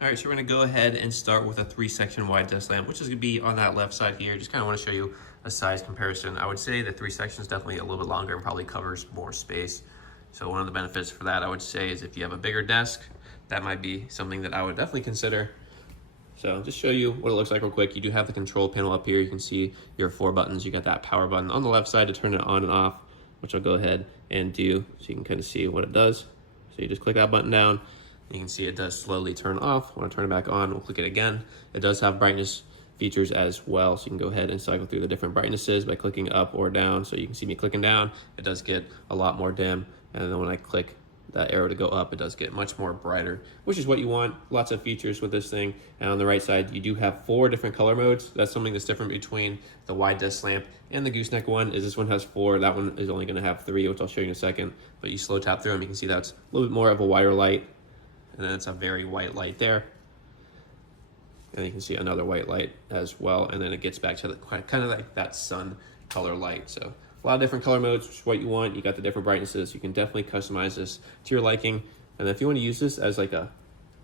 All right, so we're gonna go ahead and start with a 3-section wide desk lamp, which is gonna be on that left side here. Just kind of want to show you a size comparison. I would say the 3 sections is definitely a little bit longer and probably covers more space. So one of the benefits for that I would say is if you have a bigger desk, that might be something that I would definitely consider. So just show you what it looks like real quick. You do have the control panel up here. You can see your 4 buttons. You got that power button on the left side to turn it on and off, which I'll go ahead and do so you can kind of see what it does. So you just click that button down. You can see it does slowly turn off. When I turn it back on, we'll click it again. It does have brightness features as well, so you can go ahead and cycle through the different brightnesses by clicking up or down. So you can see me clicking down, it does get a lot more dim, and then when I click that arrow to go up, it does get much more brighter, which is what you want. Lots of features with this thing. And on the right side, you do have 4 different color modes. That's something that's different between the wide desk lamp and the Gooseneck one. Is this one has 4, that one is only going to have 3, which I'll show you in a second. But you slow tap through them, you can see that's a little bit more of a wider light, and then it's a very white light there. And you can see another white light as well, and then it gets back to the kind of like that sun color light. So a lot of different color modes, which is what you want. You got the different brightnesses. You can definitely customize this to your liking. And if you want to use this as like a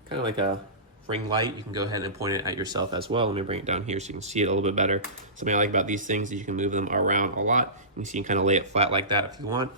kind of like a ring light, you can go ahead and point it at yourself as well. Let me bring it down here so you can see it a little bit better. Something I like about these things is you can move them around a lot. You can see you can kind of lay it flat like that if you want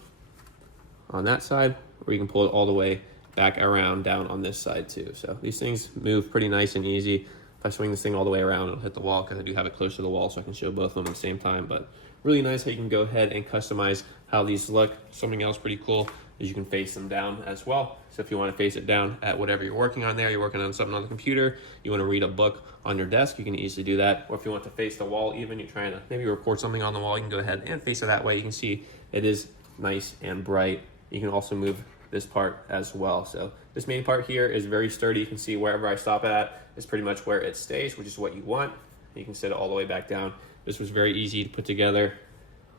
on that side, or you can pull it all the way back around down on this side too. So these things move pretty nice and easy. If I swing this thing all the way around, it'll hit the wall because I do have it close to the wall, so I can show both of them at the same time. But really nice how you can go ahead and customize how these look. Something else pretty cool is you can face them down as well. So if you want to face it down at whatever you're working on there, you're working on something on the computer, you want to read a book on your desk, you can easily do that. Or if you want to face the wall even, you're trying to maybe record something on the wall, you can go ahead and face it that way. You can see it is nice and bright. You can also move this part as well. So this main part here is very sturdy. You can see wherever I stop at is pretty much where it stays, which is what you want. You can set it all the way back down. This was very easy to put together.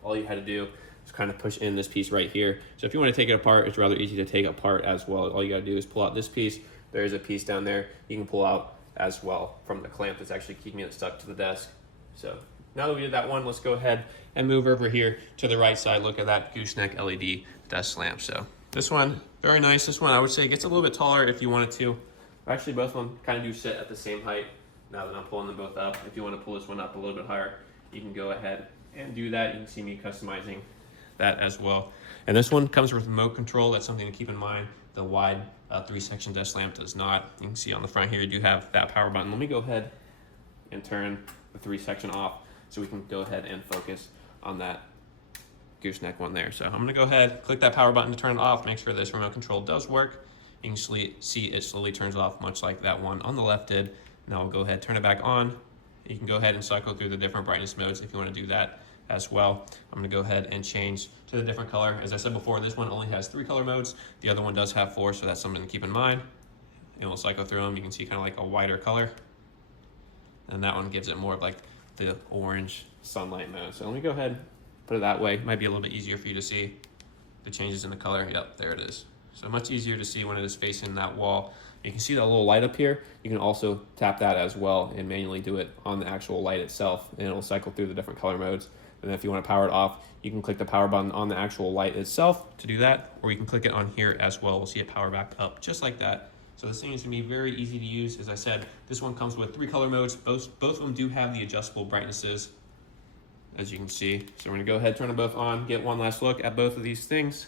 All you had to do is kind of push in this piece right here. So if you want to take it apart, it's rather easy to take apart as well. All you got to do is pull out this piece. There's a piece down there you can pull out as well from the clamp that's actually keeping it stuck to the desk. So now that we did that one, let's go ahead and move over here to the right side. Look at that Gooseneck LED desk lamp. So this one, very nice. This one, I would say, gets a little bit taller if you wanted to. Actually, both of them kind of do sit at the same height now that I'm pulling them both up. If you want to pull this one up a little bit higher, you can go ahead and do that. You can see me customizing that as well. And this one comes with remote control. That's something to keep in mind. The wide 3-section desk lamp does not. You can see on the front here, you do have that power button. Let me go ahead and turn the 3-section off so we can go ahead and focus on that Gooseneck one there. So I'm going to go ahead, click that power button to turn it off, make sure this remote control does work. You can see it slowly turns off, much like that one on the left did. Now I'll go ahead, turn it back on. You can go ahead and cycle through the different brightness modes if you want to do that as well. I'm going to go ahead and change to the different color. As I said before, this one only has 3 color modes. The other one does have 4, so that's something to keep in mind. And we'll cycle through them. You can see kind of like a wider color. And that one gives it more of like the orange sunlight mode. So let me go ahead, put it that way. It might be a little bit easier for you to see the changes in the color. Yep, there it is. So much easier to see when it is facing that wall. You can see that little light up here. You can also tap that as well and manually do it on the actual light itself, and it'll cycle through the different color modes. And then if you want to power it off, you can click the power button on the actual light itself to do that, or you can click it on here as well. We'll see it power back up just like that. So this thing is going to be very easy to use. As I said, this one comes with 3 color modes. Both of them do have the adjustable brightnesses, as you can see. So we're going to go ahead, turn them both on, get one last look at both of these things.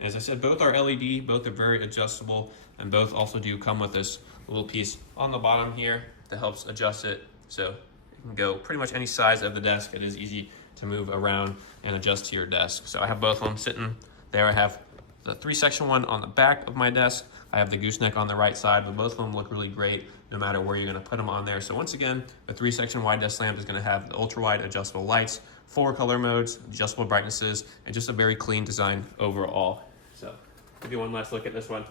As I said, both are LED, both are very adjustable, and both also do come with this little piece on the bottom here that helps adjust it. So it can go pretty much any size of the desk. It is easy to move around and adjust to your desk. So I have both of them sitting there. I have the 3-section one on the back of my desk. I have the Gooseneck on the right side, but both of them look really great no matter where you're going to put them on there. So once again, the 3-section wide desk lamp is going to have the ultra-wide adjustable lights, 4 color modes, adjustable brightnesses, and just a very clean design overall. So give you one last look at this one,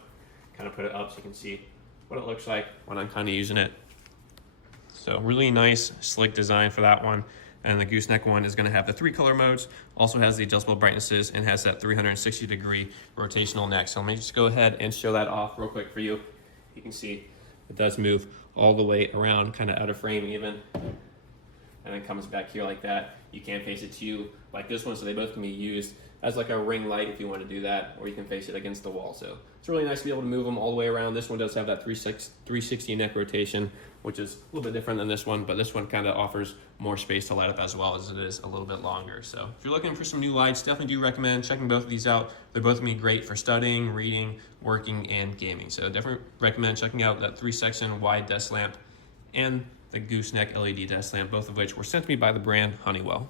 kind of put it up so you can see what it looks like when I'm kind of using it. So really nice, slick design for that one. And the Gooseneck one is going to have the 3 color modes, also has the adjustable brightnesses, and has that 360-degree rotational neck. So let me just go ahead and show that off real quick for you. You can see it does move all the way around, kind of out of frame even, and then comes back here like that. You can face it to you like this one, so they both can be used as like a ring light if you want to do that, or you can face it against the wall. So It's really nice to be able to move them all the way around. This one does have that 360 neck rotation, which is a little bit different than this one, but this one kind of offers more space to light up as well, as it is a little bit longer. So if you're looking for some new lights, definitely do recommend checking both of these out. They're both gonna be great for studying, reading, working, and gaming. So definitely recommend checking out that 3-section wide desk lamp and the Gooseneck LED desk lamp, both of which were sent to me by the brand Honeywell.